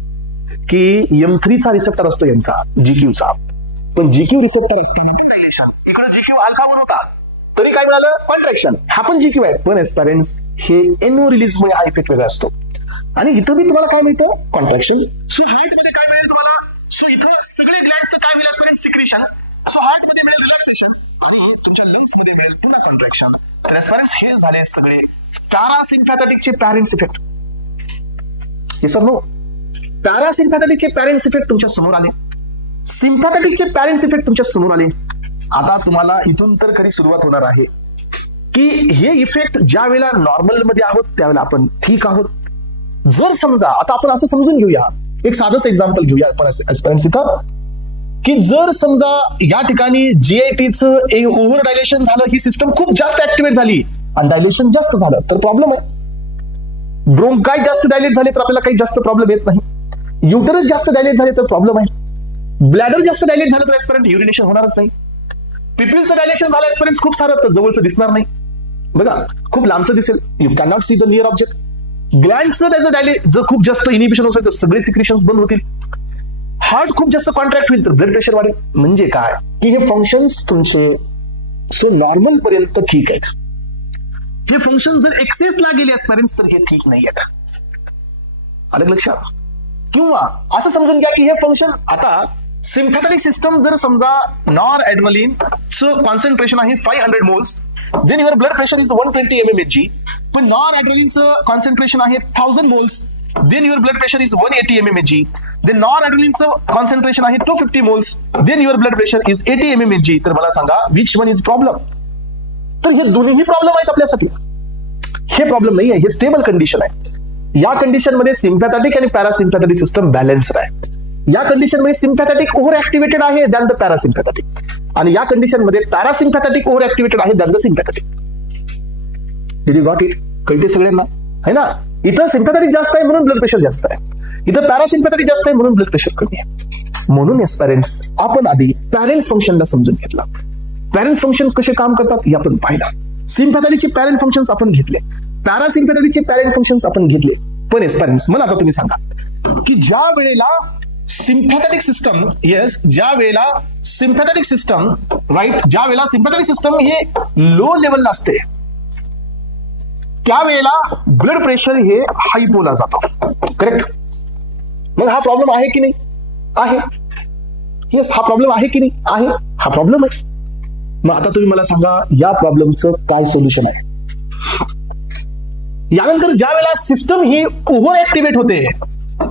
की M3 चा रिसेप्टर असतो यांचा, GQ चा. पण GQ रिसेप्टर असताना इकडे GQ अल्फा 1 होता, तरी काय मिळालं? कॉन्ट्रॅक्शन. हा पण GQ आहे, पण एस्परेन्स हे NO रिलीज मुळे हा इफेक्ट वेगळा असतो. आणि इथं बी तुम्हाला काय मिळतं? कॉन्ट्रॅक्शन. सो हार्ट मध्ये काय मिळेल तुम्हाला? सो इथं सगळे ग्लँड्स काय मिळेल? एस्परेन्स सिक्रेशन्स. सो हार्ट मध्ये मिळेल रिलॅक्सेशन आणि तुमच्या लंग्स मध्ये मिळेल पुन्हा कॉन्ट्रॅक्शन. तर एस्परेन्स हे झाले सगळे पॅरासिम्पॅथॅटिकचे पॅरेंट्स इफेक्ट. येस और नो? पॅरासिम्पॅथॅटिकचे पॅरेंट्स इफेक्ट तुमच्या समोर आले, सिम्पॅथॅटिकचे पॅरेंट्स इफेक्ट तुमच्या समोर आले. आता तुम्हाला इथून तर खरी सुरुवात होणार आहे की हे इफेक्ट ज्या वेळेला नॉर्मल मध्ये आहोत त्यावेळेला आपण ठीक आहोत. जर समजा आता आपण असं समजून घेऊया, एक साधंच एक्झाम्पल घेऊया आपण एस्परेन्स इथं, की जर समजा या ठिकाणी GITचं ओव्हर डायलेशन झालं, ही सिस्टम खूप जास्त ऍक्टिव्हेट झाली आणि डायलेशन जास्त झालं तर प्रॉब्लेम आहे. ब्रोंकाई जास्त डायलेट झाले तर आपल्याला काही जास्त प्रॉब्लेम येत नाही. युटरस जास्त डायलेट झाले तर प्रॉब्लेम आहे. ब्लॅडर जास्त डायलेट झालं तर एस्परेंट युरिनेशन होणारच नाही. पिपिलचं डायलेशन झालं एस्परेंट खूप सारं तर जवळचं दिसणार नाही. बघा, खूप लांबचं दिसेल, you can not see the near object. ग्लँडचं त्याचं डायलेट जर खूप जास्त इनिबिशन असेल तर सगळे सिक्रेशन्स बंद होतील. हार्ट खूप जास्त कॉन्ट्रॅक्ट होईल तर ब्लड प्रेशर वाढेल. म्हणजे काय की हे फंक्शन्स तुमचे सो नॉर्मल पर्यंत ठीक आहेत. हे फंक्शन जर एक्सेसला गेले एस्परेन्स तर हे ठीक नाही आहेत. आलं लक्षात? किंवा असं समजून घ्या की हे फंक्शन आता सिम्पॅथॅटिक सिस्टम जर समजा नॉर ऍड्रेनालिन चं कॉन्सन्ट्रेशन आहे 500 moles, then your blood pressure is 120 mmHg. पण नॉर ऍड्रेनालिनचं कॉन्सन्ट्रेशन आहे 1000 moles, then your blood pressure is 180 mmHg. Then नॉर ऍड्रेनालिनचं कॉन्सन्ट्रेशन आहे 250 moles, then your blood pressure is 80 mmHg. तर मला सांगा विच वन इज प्रॉब्लेम? तर हे दोन्ही प्रॉब्लेम आहेत आपल्यासाठी. हे प्रॉब्लेम नाही आहे, हे स्टेबल कंडिशन आहे. या कंडिशन मध्ये सिम्पॅथॅटिक आणि पॅरासिम्पॅथॅटिक सिस्टम बॅलन्स्ड आहे. या कंडिशन मध्ये सिम्पॅथॅटिक ओव्हर ऍक्टिव्हेटेड आहे दॅन द पॅरासिम्पॅथॅटिक. आणि या कंडिशनमध्ये पॅरासिम्पॅथॅटिक ओव्हर ऍक्टिव्हेटेड आहे than the sympathetic. Did you got it? कळते सगळ्यांना है ना? इथं सिम्पॅथॅटिक जास्त आहे म्हणून ब्लड प्रेशर जास्त आहे, इथं पॅरासिम्पॅथॅटिक जास्त आहे म्हणून ब्लड प्रेशर कमी आहे. म्हणून येस पॅरेंट्स, आपण आधी पॅरेंट्स फंक्शनला समजून घेतला. पॅरेंट्स फंक्शन कसे काम करतात हे आपण पाहिलं. सिम्पॅथॅटिकचे पॅरेंट फंक्शन्स आपण घेतले, पॅरासिम्पॅथॅटिकचे पॅरेंट फंक्शन्स आपण घेतले. पण येस पॅरेंट्स, मला आता तुम्ही सांगा की ज्या वेळेला सिम्पॅथॅटिक सिस्टम, येस, ज्या वेळेला सिम्पॅथॅटिक सिस्टम, राईट, ज्या वेळेला सिम्पॅथॅटिक सिस्टम हे लो लेवलला असते त्यावेळेला ब्लड प्रेशर हे हायपोला जातो. करेक्ट? मग हा प्रॉब्लेम आहे की नाही? आहे. येस, हा प्रॉब्लेम आहे की नाही? आहे. हा प्रॉब्लेम आहे. मग आता तुम्ही मला सांगा या प्रॉब्लेमचं काय सोल्युशन आहे? यानंतर ज्या वेळेला सिस्टम ही ओव्हर ऍक्टिव्हेट होते,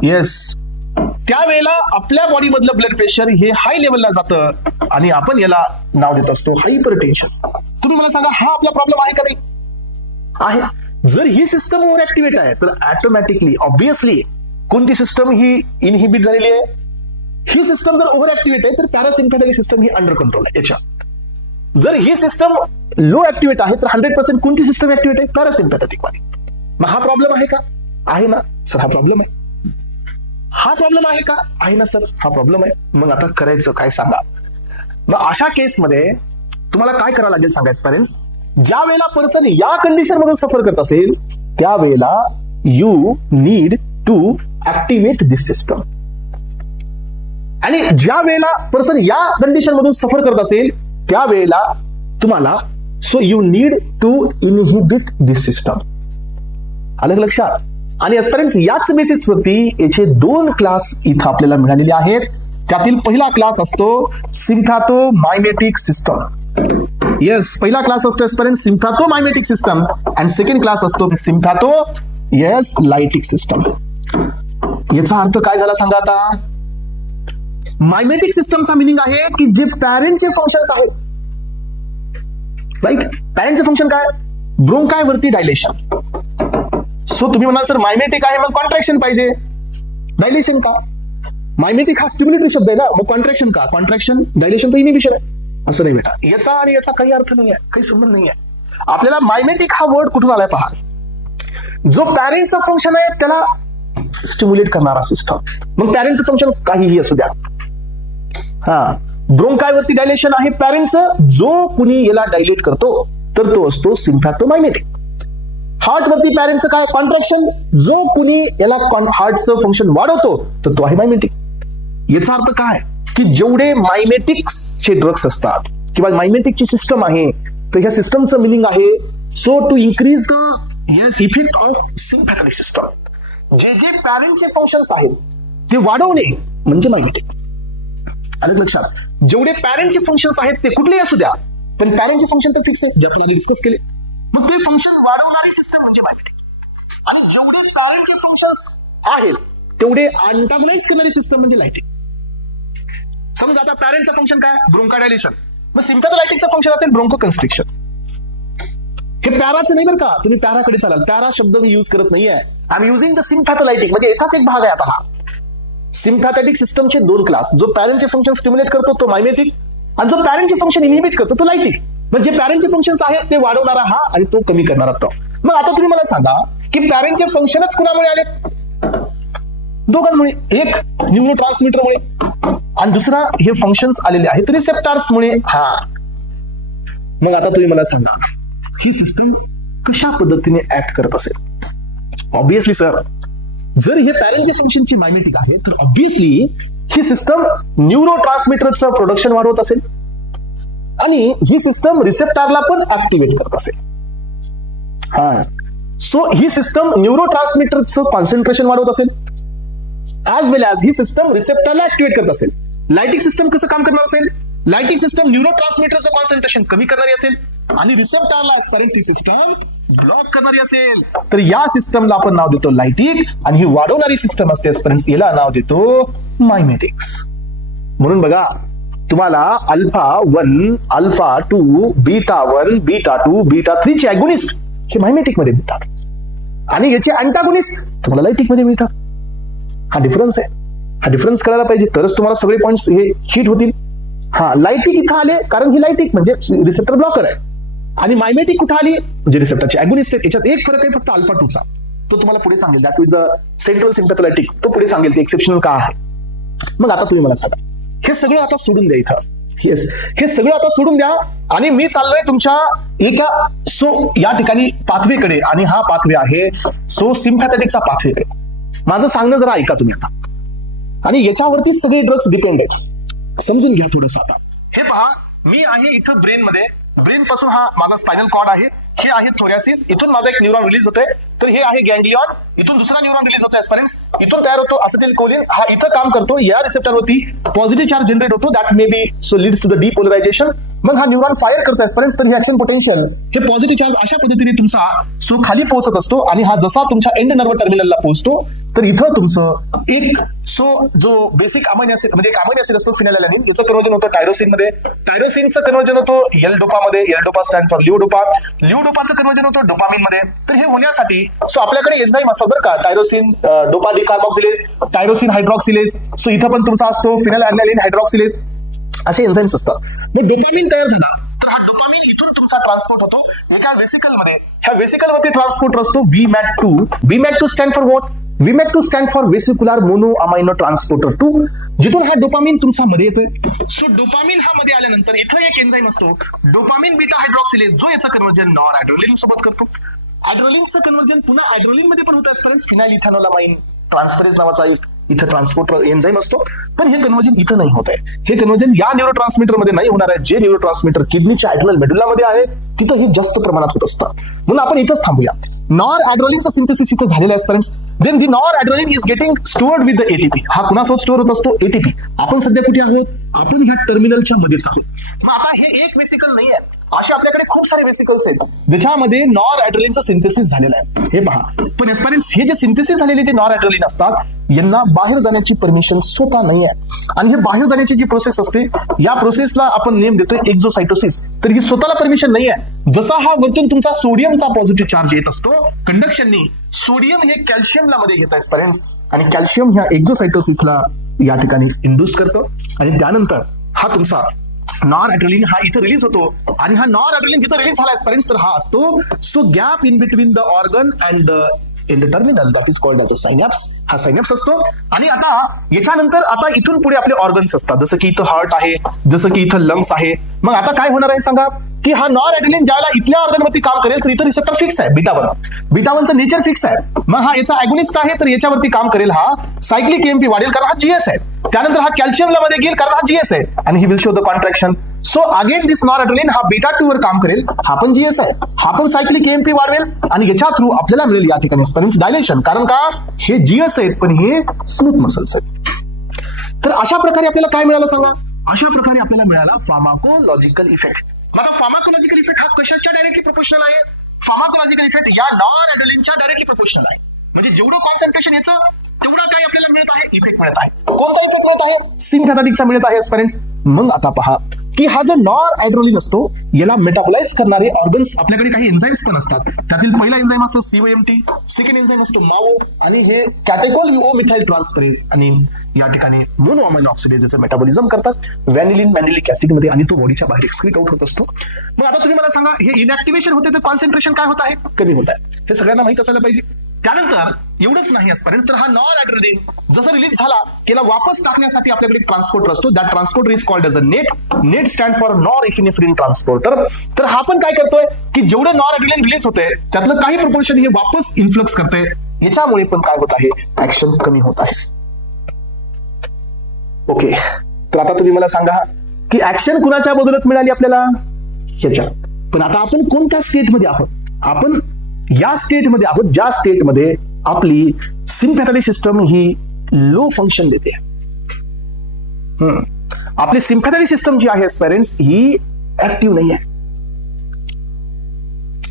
येस, त्यावेळेला आपल्या बॉडी मधलं ब्लड प्रेशर हे हाय लेवलला जातं आणि आपण याला नाव देत असतो हायपर टेन्शन. तुम्ही मला सांगा हा आपला प्रॉब्लेम आहे का नाही? आहे. जर ही सिस्टम ओव्हर ऍक्टिव्हेट आहे तर ऑटोमॅटिकली ऑब्विसली कोणती सिस्टम ही इनहिबिट झालेली आहे? ही सिस्टम जर ओव्हर ऍक्टिव्हेट आहे तर पॅरासिम्पॅथॅटिक सिस्टम ही अंडर कंट्रोल आहे याच्या. जर ही सिस्टम लो ऍक्टिव्हेट आहे तर 100% कोणती सिस्टम ऍक्टिव्हेट आहे? पॅरासिम्पॅथॅटिक वाली. मग हा प्रॉब्लेम आहे का? आहे ना सर, हा प्रॉब्लेम आहे. हा प्रॉब्लेम आहे का? आहे ना सर, हा प्रॉब्लेम आहे. मग आता करायचं काय सांगा? मग अशा केसमध्ये तुम्हाला काय करावं लागेल सांगायचं पॅरेंट्स? ज्या वेळेला पर्सन या कंडिशन मधून सफर करत असेल त्यावेळेला you need to activate this system. आणि ज्या वेळेला पर्सन या कंडिशन मधून सफर करत असेल त्यावेळेला तुम्हाला so you need to inhibit this system. आलं लक्षात? आणि एस्पेरेंट्स याच बेसिसवरती याचे 2 क्लास इथं आपल्याला मिळालेले आहेत. त्यातील पहिला क्लास असतो सिम्पॅथोमायमेटिक सिस्टम. येस, पहिला क्लास असतो एस्पेरेंट्स सिम्पॅथोमायमेटिक सिस्टम आणि सेकंड क्लास असतो सिम्पॅथो येस लायटिक सिस्टम. याचा अर्थ काय झाला सांगा आता? मायमेटिक सिस्टमचा मिनिंग आहे की जे पॅरेंटचे फंक्शन्स आहेत, राईट. पॅरेंटचे फंक्शन काय? ब्रोंकाय वरती डायलेशन. सो तुम्ही म्हणाल सर मायमेटिक आहे मग कॉन्ट्रॅक्शन पाहिजे, डायलेशन का? मायमेटिक हा स्टिम्युलेटरी शब्द आहे ना, मग कॉन्ट्रॅक्शन का? कॉन्ट्रॅक्शन डायलेशन तर इनिबिशन आहे. असं नाही बेटा, याचा आणि याचा काही अर्थ नाही आहे, काही संबंध नाही आहे. आपल्याला मायमेटिक हा वर्ड कुठून आलाय पहा. जो पॅरेंटचा फंक्शन आहे त्याला स्टिम्युलेट करणारा सिस्टम. मग पॅरेंटचं फंक्शन काहीही असू द्या. हा, ब्रोंकायवरती डायलेशन आहे पॅरेंटचं, जो कुणी याला डायलेट करतो तर तो असतो सिम्पॅथोमायमेटिक. हार्ट वरती पॅरेंटचं काय? कॉन्ट्रॅक्शन, जो कुणी याला हार्टचं फंक्शन वाढवतो तर तो आहे मायमेटिक. याचा अर्थ काय की जेवढे मायमेटिक्सचे ड्रग्स असतात किंवा मायमेटिकची सिस्टम आहे तर ह्या सिस्टमचं मिनिंग आहे so to increase the yes effect of sympathetic system. जे जे पॅरेंटचे फंक्शन्स आहेत ते वाढवणे म्हणजे मायमेटिक. आलं लक्षात? जेवढे पॅरेंटचे फंक्शन्स आहेत ते कुठलेही असू द्या पण पॅरेंटचे फंक्शन तर फिक्स आहे जे आपण डिस्कस केले. मग ते फंक्शन वाढवणारी सिस्टम म्हणजे मायमेटिक. आणि जेवढे पॅरेंटचे फंक्शन्स आहेत तेवढे अँटागोनाइज करणारी सिस्टम म्हणजे लायटिक. समजा आता पॅरेंटचं फंक्शन काय? ब्रोंकाडायलेशन. मग सिम्पॅथोलायटिकचं फंक्शन असेल ब्रोंको कन्स्ट्रिक्शन. हे पॅराचं नाही बरं का, तुम्ही पॅराकडे चालाल. पॅरा शब्द मी युज करत नाहीये, आय एम युझिंग द सिम्पॅथोलायटिक, म्हणजे याचाच एक भाग आहे आता हा. सिम्पॅथॅटिक सिस्टमचे 2 क्लास, जो पॅरेंटचे फंक्शन स्टिम्युलेट करतो तो मायमेटिक आणि जो पॅरेंटचे फंक्शन इनहिबिट करतो तो लायटिक. म्हणजे पॅरेंटचे फंक्शन्स आहेत ते वाढवणारा हा आणि तो कमी करणारा तो. मग आता तुम्ही मला सांगा की पॅरेंटचे फंक्शनच कुणामुळे आले? दोघांमुळे. एक न्यूरोट्रान्समीटरमुळे आणि दुसरा हे फंक्शन्स आलेले आहेत रिसेप्टर्समुळे. हा, मग आता तुम्ही मला सांगा ही सिस्टम कशा पद्धतीने ऍक्ट करत असेल? ऑब्विसली सर, जर हे पॅरेंटचे फंक्शनची मायमेटिक आहे तर ऑब्विसली ही सिस्टम न्यूरोट्रान्समीटरचं प्रोडक्शन वाढवत असेल आणि ही सिस्टम रिसेप्टरला पण ऍक्टिव्हेट करत असेल. हा, सो ही सिस्टम न्यूरोट्रान्समीटरचं कॉन्सन्ट्रेशन वाढवत असेल ऍज वेल ऍज ही सिस्टम रिसेप्टरला ऍक्टिव्हेट करत असेल. लायटिक सिस्टम कसं काम करणार असेल? लायटिक सिस्टम न्यूरोट्रान्समीटरचं कॉन्सन्ट्रेशन कमी करणारी असेल आणि रिसेप्टरला ऍस्पायरेंट सिस्टम ब्लॉक करणारी असेल. तर या सिस्टमला आपण नाव देतो लायटिक आणि ही वाढवणारी सिस्टम असते ऍस्पायरेंट, याला नाव देतो मायमेटिक्स. म्हणून बघा तुम्हाला alpha 1, alpha 2, beta 1, beta 2, beta 3 चे अगोनिस्ट हे मायमेटिक मध्ये मिळतात आणि याचे अँटागोनिस्ट तुम्हाला लायटिक मध्ये मिळतात. हा डिफरन्स आहे. हा डिफरन्स कळायला पाहिजे तरच तुम्हाला सगळे पॉइंट्स हे हिट होतील. हा लायटिक इथं आले कारण ही लायटिक म्हणजे रिसेप्टर ब्लॉकर आहे. आणि मायमेटिक कुठं आली म्हणजे रिसेप्टरची अगोनिस्ट. याच्यात एक फरक आहे फक्त अल्फा 2 चा. तो तुम्हाला पुढे सांगेल. दॅट विथ द सेंट्रल सिम्पॅथोलायटिक तो पुढे सांगेल ते एक्सेप्शनल का आहे. मग आता तुम्ही मला सांगा हे सगळं आता सोडून द्या इथं. येस हे सगळं आता सोडून द्या आणि मी चाललोय तुमच्या एका या ठिकाणी पाथवेकडे. आणि हा पाथवे आहे सिम्पॅथेटिकचा पाथवेकडे. माझं सांगणं जरा ऐका तुम्ही आता. आणि याच्यावरती सगळे ड्रग्स डिपेंड आहेत. समजून घ्या थोडंसं आता. हे पहा मी आहे इथं ब्रेन मध्ये. ब्रेन पासून हा माझा स्पायनल कॉर्ड आहे. हे आहे थोरॅसिस. इथून माझा एक न्यूरॉन रिलीज होतोय. तर हे आहे गँग्लियॉन. इथून दुसरा न्यूरॉन रिलीज होतो एस्परेन्स. इथून तयार होतो असेटिल कोलिन. हा इथं काम करतो. या रिसेप्टरवरती पॉझिटिव्ह चार्ज जनरेट होतो. That may be leads to the depolarization. मग हा न्यूरॉन फायर करतो एस्परेन्स. तर हे ऍक्शन पोटेन्शियल हे पॉझिटिव्ह चार्ज अशा पद्धतीने तुमचा खाली पोहोचत असतो. आणि हा जसा तुमच्या एंड नर्व टर्मिनलला पोहोचतो तर इथं तुमचं एक जो बेसिक अमायनो ऍसिड म्हणजे एक अमायनो ऍसिड असतो फिनाइलॅलानिन. याचं कन्वर्जन होतं टायरोसिन मध्ये. टायरोसिनचं कन्वर्जन होतं एल डोपा मध्ये. L dopa stand for levodopa. लिओडोपाचं कन्वर्जन होतं डोपामिन मध्ये. तर हे होण्यासाठी आपल्याकडे एन्झाईम असतात बरं का. Tyrosine dopa decarboxylase, tyrosine hydroxylase. इथं पण तुमचा असतो फिनाइलॅलानिन हायड्रॉक्सिलेज. असे एन्झाईम्स असतात. मग डोपामिन तयार झाला तर हा डोपामिन इथून तुमचा ट्रान्सपोर्ट होतो एका वेसिकल मध्ये. ह्या वेसिकल वरती ट्रान्सपोर्टर असतो VMAT2. VMAT2 stand for what? VMAT2 stand for vesicular mono amino transporter 2. जिथून हा डोपामिन तुमचा मध्ये येतोय. डोपामिन हा मध्ये आल्यानंतर इथं एक एन्झाईम असतो डोपामिन बीटा हायड्रॉक्सिलेज जो याचं कन्वर्जन नॉर ॲड्रेनालिन सोबत करतो. ॲड्रेनालिनचं कन्वर्जन पुन्हा ॲड्रेनालिन मध्ये पण होतं एस्परेन्स. फिनाइल इथॅनोलामाइन ट्रान्सफरेज नावाचा एक इथं ट्रान्सपोर्टर एन्झाईम असतो. पण हे कन्वर्जन इथं नाही होत आहे. हे कन्वर्जन या न्यूरो ट्रान्समीटर मध्ये नाही होणार आहे. जे न्यूरो ट्रान्समीटर किडनीच्या ॲड्रेनल मेडुलामध्ये आहे तिथं हे जास्त प्रमाणात होत असतं. म्हणून आपण इथंच थांबूया. नॉर ॲड्रेनालिनचं सिंथेसिस इथं झालेलं आहे aspirants. Then the noradrenaline is getting stored with the ATP. हा कुणासोबत स्टोअर होत असतो? ATP. आपण सध्या कुठे आहोत? आपण ह्या टर्मिनलच्या मध्येच आहोत. मग आता हे एक वेसिकल नाही आहे. असे आपल्याकडे खूप सारे वेसिकल्स आहेत ज्याच्यामध्ये नॉर ॲड्रेनालिनचं सिंथेसिस झालेलं आहे. हे पहा पण एस्परेन्स हे जे सिंथेसिस झालेले जे नॉर ॲड्रेनालिन असतात यांना बाहेर जाण्याची परमिशन स्वतः नाही आहे. आणि हे बाहेर जाण्याची जी प्रोसेस असते या प्रोसेसला आपण नेम देतोय एक्झोसायटोसिस. तर ही स्वतःला परमिशन नाही आहे. जसा हा वरतून तुमचा सोडियमचा पॉझिटिव्ह चार्ज येत असतो कंडक्शननी. सोडियम हे कॅल्शियमला मध्ये घेत एस्परेन्स. आणि कॅल्शियम ह्या एक्झोसायटोसिसला या ठिकाणी इंड्यूस करतो. आणि त्यानंतर हा तुमचा नॉर ॲड्रेनालिन हा इथं रिलीज होतो. आणि हा नॉर ॲड्रेनालिन जिथं रिलीज झाला एस्परेन्स तर हा असतो gap in between the organ and in the terminal that is called the synapse. हा सायनॅप्स असतो. आणि आता याच्यानंतर आता इथून पुढे आपले ऑर्गन्स असतात. जसं की इथं हार्ट आहे, जसं की इथं लंग्स आहे. मग आता काय होणार आहे सांगा की हा नॉर ॲड्रेनालिन ज्याला इथल्या ऑर्गनवरती काम करेल तर इथं रिसेप्टर फिक्स आहे बीटा 1चं नेचर फिक्स आहे. मग हा याचा अगोनिस्ट आहे तर याच्यावरती काम करेल हा सायक्लिक AMP वाढेल कारण हा GS आहे. त्यानंतर हा कॅल्शियमला मध्ये गेल कारण हा GS आहे. आणि he will show the contraction. Again this nor adrenaline हा बीटा 2 वर काम करेल. हा पण GS आहे. हा पण सायक्लिक AMP वाढवेल आणि याच्या थ्रू आपल्याला मिळेल या ठिकाणी स्पेरेन्स डायलेशन. कारण का हे GS आहेत पण हे स्मूथ मसल्स आहेत. तर अशा प्रकारे आपल्याला काय मिळालं सांगा? अशा प्रकारे आपल्याला मिळाला फार्माकोलॉजिकल इफेक्ट. मग फार्माकोलॉजिकल इफेक्ट हा कशाच्या डायरेक्टली प्रोपोर्शनल आहे? फार्माकोलॉजिकल इफेक्ट या नॉर ॲड्रेनालिनच्या डायरेक्टली प्रोपोर्शनल आहे. म्हणजे जेवढं कॉन्सन्ट्रेशन याचं तेवढा काय आपल्याला मिळत आहे? इफेक्ट मिळत आहे. कोणता इफेक्ट मिळत आहे? सिम्पॅथेटिकचा मिळत आहे एस्परेन्स. मग आता पहा की हा जो नॉर ॲड्रेनालिन असतो याला मेटाबोलाइज करणारे ऑर्गन्स आपल्याकडे काही एन्झाईम्स पण असतात. त्यातील पहिला एन्झाईम असतो COMT, सेकंड एन्झाईम असतो MAO आणि हे कॅटेकोल ओ मिथाइल ट्रान्सफरेज. आणि या ठिकाणी मोनो अमायनो ऑक्सिडेजचं मेटाबॉलिझम करतात व्हॅनिलिन मॅन्डेलिक ऍसिड मध्ये आणि तो बॉडीच्या बाहेर एक्सक्रीट आउट होत असतो. मग आता तुम्ही मला सांगा हे इनॅक्टिव्हेशन होते तर कॉन्सन्ट्रेशन काय होत आहे? कमी होत आहे. हे सगळ्यांना माहित असायला पाहिजे. त्यानंतर एवढंच नाही एस्परेन्स तर हा नॉर ॲड्रेनालिन जसं रिलीज झाला त्याला वापस टाकण्यासाठी आपल्याकडे एक ट्रान्सपोर्टर असतो. That transporter is called as a net stand for norepinephrine transporter. तर हा पण काय करतोय की जेवढं नॉर ॲड्रेनालिन रिलीज होते त्यातलं काही प्रोपोर्शन हे वापस इन्फ्लक्स करते. याच्यामुळे पण काय होत आहे? ऍक्शन कमी होत आहे. ओके तर आता तुम्ही मला सांगा की ऍक्शन कुणाच्या बदलत मिळाली आपल्याला? ह्याच्या. पण आता आपण कोणत्या स्टेटमध्ये आहोत? आपण या स्टेटमध्ये आहोत ज्या स्टेटमध्ये आपली सिम्पॅथेटिक सिस्टम ही लो फंक्शन देते. आपली सिम्पॅथेटिक सिस्टम जी आहे पेरेंट्स ही ऍक्टिव्ह नाही आहे.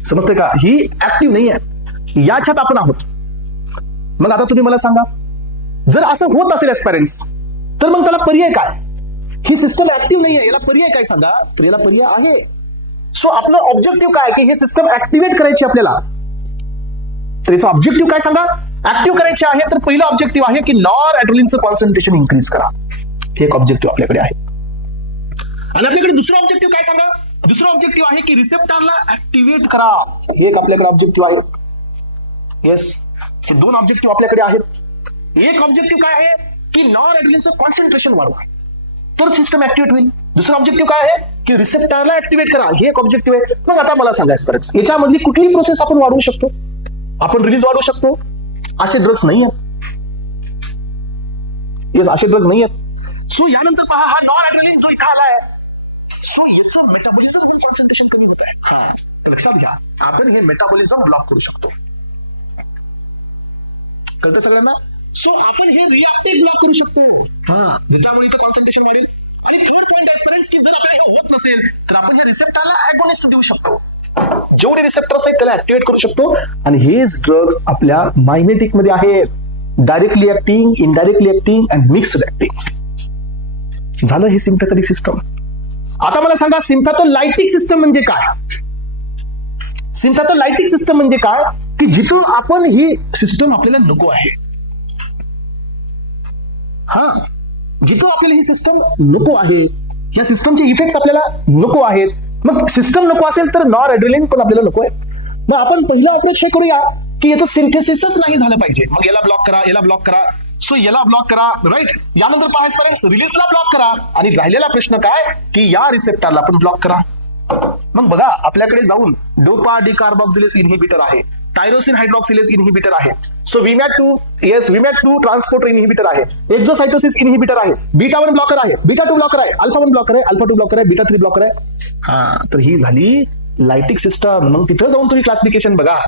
समजते का? ही ऍक्टिव्ह नाही आहे. याच्यात आपण आहोत. मग आता तुम्ही मला सांगा जर असं होत असेल पेरेंट्स तर मग त्याला पर्याय काय? ही सिस्टम ऍक्टिव्ह नाही आहे याला पर्याय काय सांगा? तर याला पर्याय आहे. आपलं ऑब्जेक्टिव्ह काय की हे सिस्टम ऍक्टिव्हेट करायची आपल्याला. तर याचा ऑब्जेक्टिव्ह काय सांगा? ऍक्टिव्ह करायचे आहे तर पहिलं ऑब्जेक्टिव्ह आहे की नॉर ॲड्रेनालिनचं कॉन्सन्ट्रेशन इन्क्रीज करा. हे एक ऑब्जेक्टिव्ह आपल्याकडे आहे. आणि आपल्याकडे दुसरा ऑब्जेक्टिव्ह काय सांगा? दुसरा ऑब्जेक्टिव्ह आहे की रिसेप्टरला ऍक्टिव्हेट करा. हे एक आपल्याकडे ऑब्जेक्टिव्ह आहे. येस, हे दोन ऑब्जेक्टिव्ह आपल्याकडे आहेत. एक ऑब्जेक्टिव्ह काय आहे की नॉरएड्रेनालिनचं कॉन्सन्ट्रेशन वाढवा, तर सिस्टम ऍक्टिव्हेट होईल. दुसरा ऑब्जेक्टिव्ह काय आहे की रिसेप्टरला ऍक्टिव्हेट करा, हे एक ऑब्जेक्टिव्ह आहे. मग आता मला सांगायचं परत, याच्यामधली कुठली प्रोसेस आपण वाढवू शकतो? आपण रिलीज वाढवू शकतो? असे ड्रग्स नाही आहेत. येस, असे ड्रग्स नाही आहेत. सो यानंतर पहा, हा नॉरएड्रेनालिन जो इथं आलाय, सो याचं मेटाबॉलिझम कॉन्सन्ट्रेशन कमी होत आहे. हा, लक्षात घ्या, आपण हे मेटाबॉलिझम ब्लॉक करू शकतो. कळतं सगळ्यांना? सो आपण हे रिएक्टिव्ह ब्लॉक करू शकतो, ज्याच्यामुळे इथं कॉन्सन्ट्रेशन वाढेल. आणि थर्ड पॉइंट आहे की जर आपल्याला हे होत नसेल तर आपण या रिसेप्टरला अगोनिस्ट देऊ शकतो. जेवढे रिसेप्टर्स आहेत त्याला ऍक्टिव्हेट करू शकतो. आणि हेच ड्रग्स आपल्या मायमेटिक मध्ये आहेत, directly acting, indirectly acting and mixed acting. झालं हे सिम्पॅथेटिक सिस्टम. आता मला सांगा, सिम्पॅथोलायटिक सिस्टम म्हणजे काय? सिम्पॅथोलायटिक सिस्टम म्हणजे काय की जिथं आपण ही सिस्टम आपल्याला नको आहे, हा, जिथं आपल्याला ही सिस्टम नको आहे, या सिस्टमचे इफेक्ट्स आपल्याला नको आहेत. मग सिस्टम नको असेल तर नॉरएड्रेनालिन पण आपल्याला नको आहे. मग आपण पहिला अप्रोच हे करूया की याचं सिंथेसिसच नाही झालं पाहिजे. मग याला ब्लॉक करा, याला ब्लॉक करा, सो याला ब्लॉक करा, राईट. यानंतर पाहायचं रिलीजला ब्लॉक करा. आणि राहिलेला प्रश्न काय की या रिसेप्टरला पण ब्लॉक करा. मग बघा, आपल्याकडे जाऊन डोपा डिकार्बॉक्सिलेज इनहिबिटर आहे, टायरोसिन हायड्रॉक्सिलेज इनहिबिटर आहे, सो विमॅट2, येस, विमॅट2 ट्रान्सपोर्टर इनहिबिटर आहे, एक्झोसाइटोसिस इनहिबिटर आहे, बीटा 1 ब्लॉकर आहे, बीटा 2 ब्लॉकर आहे, अल्फा 1 ब्लॉकर आहे, अल्फा 2 ब्लॉकर आहे, बीटा 3 ब्लॉकर आहे. हा, तर ही झाली लायटिक सिस्टम. मग तिथं जाऊन तुम्ही क्लासिफिकेशन बघा.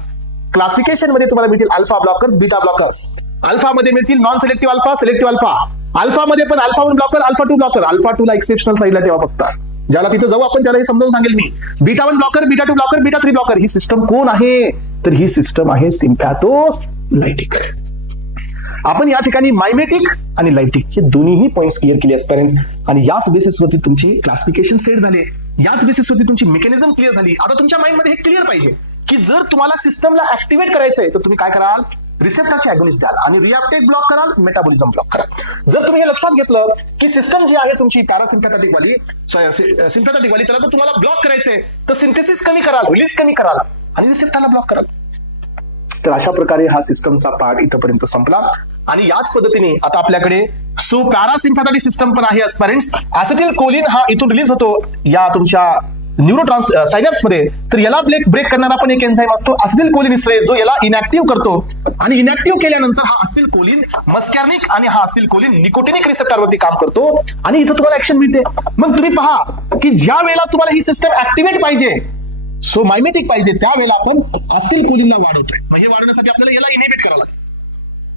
क्लासिफिकेशन मध्ये तुम्हाला मिळतील alpha blockers, beta blockers. Alpha मध्ये मिळतील non selective alpha, selective alpha. Alpha मध्ये पण alpha 1 blocker, alpha 2 blocker. Alpha 2 ला एक्सेप्शनल साईडला ठेवा फक्त. ज्याला तिथं जाऊ आपण त्याला हे समजावून सांगेल मी. Beta 1 blocker, beta 2 blocker, beta 3 blocker. ही सिस्टम कोण आहे? तर ही सिस्टम आहे सिम्पॅथोलायटिक. आपण या ठिकाणी मायमेटिक आणि लायटिक हे दोन्ही पॉइंट्स क्लिअर केले पेरेंट्स. आणि याच बेसिसवरती तुमची क्लासिफिकेशन सेट झाले, याच बेसिसवरती तुमची मेकॅनिझम क्लिअर झाली. आता तुमच्या माइंडमध्ये हे क्लिअर पाहिजे की जर तुम्हाला सिस्टमला ऍक्टिव्हेट करायचंय तर तुम्ही काय कराल? रिसेप्टरचे अगोनिस्ट द्याल आणि रिएक्टिव्ह ब्लॉक कराल, मेटाबॉलिझम ब्लॉक कराल. जर तुम्ही हे लक्षात घेतलं की सिस्टम जी आहे तुमची पॅरासिम्पॅथेटिक वाली, सिम्पॅथेटिक वाली, त्याला जर तुम्हाला ब्लॉक करायचंय तर सिंथेसिस कमी कराल, रिलीज कमी कराल आणि रिसेप्टरला ब्लॉक कराल. तर अशा प्रकारे हा सिस्टमचा पार्ट इथपर्यंत संपला. आणि याच पद्धतीने आता आपल्याकडे सो पॅरासिम्पॅथेटिक सिस्टम पण आहे एस्पिरंट्स. ऍसिटिल कोलिन हा इथून रिलीज होतो या तुमच्या सायनॅप्स मध्ये. तर याला ब्रेक करणारा पण एक एन्झाइम असतो ऍसिटिल कोलिनिस्ट्रेज, जो याला इनॅक्टिव्ह करतो. आणि इनॅक्टिव्ह केल्यानंतर हा ऍसिटिल कोलिन मस्कॅर्निक आणि हा ऍसिटिल कोलिन निकोटिनिक रिसेप्टरवरती काम करतो आणि इथं तुम्हाला ऍक्शन मिळते. मग तुम्ही पहा की ज्या वेळेला तुम्हाला ही सिस्टम ऍक्टिव्हेट पाहिजे, सो मायमेटिक पाहिजे, त्यावेळेला आपण ऍसिटिल कोलिनला वाढवतोय. मग हे वाढवण्यासाठी आपल्याला याला इनहिबिट करावं लागेल.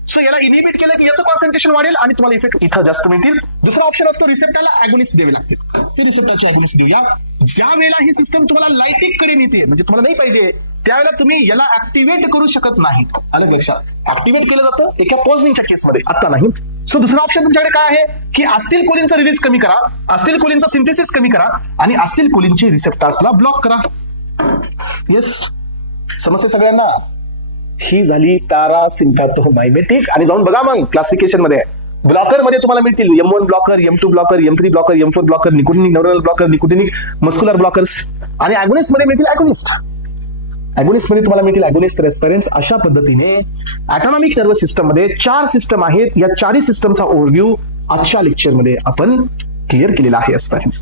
सो याला इनहिबिट केलं की याचं कॉन्सन्ट्रेशन वाढेल आणि तुम्हाला इफेक्ट इथं जास्त मिळतील. दुसरा ऑप्शन असतो रिसेप्टरला अगोनिस्ट द्यावे लागतील. ते रिसेप्टरचे अगोनिस्ट देऊया. ज्या वेळेला ही सिस्टम तुम्हाला लायटिक कडे नेते, म्हणजे तुम्हाला नाही पाहिजे, त्यावेळेला तुम्ही याला ऍक्टिव्हेट करू शकत नाहीत. आलं लक्षात? ऍक्टिव्हेट केलं जातं एका पॉझिटिव्हच्या केसमध्ये, आता नाही. सो दुसरा ऑप्शन तुमच्याकडे काय आहे की ऍसिटिल कोलिनचं रिलीज कमी करा, ऍसिटिल कोलिनचं सिंथेसिस कमी करा आणि ऍसिटिल कोलिनचे रिसेप्टर्सला ब्लॉक करा. येस, समस्या सगळ्यांना? ही झाली पॅरासिम्पॅथोमायमेटिक. आणि जाऊन बघा मग क्लासिफिकेशन मध्ये, ब्लॉकर मध्ये तुम्हाला मिळतील M1 blocker, M2 blocker, M3 blocker, M4 blocker, nicotinic neural blocker, nicotinic muscular blockers. आणि अगोनिस्ट मध्ये मिळतील अगोनिस्ट. अगोनिस्ट मध्ये तुम्हाला मिळतील अगोनिस्ट रेस्पिरेन्स. अशा पद्धतीने ऑटोनॉमिक नर्वस सिस्टम मध्ये 4 सिस्टम आहेत. या 4 सिस्टमचा ओव्हरव्ह्यू आजच्या लेक्चर मध्ये आपण क्लिअर केलेला आहे एस्पिरंट्स.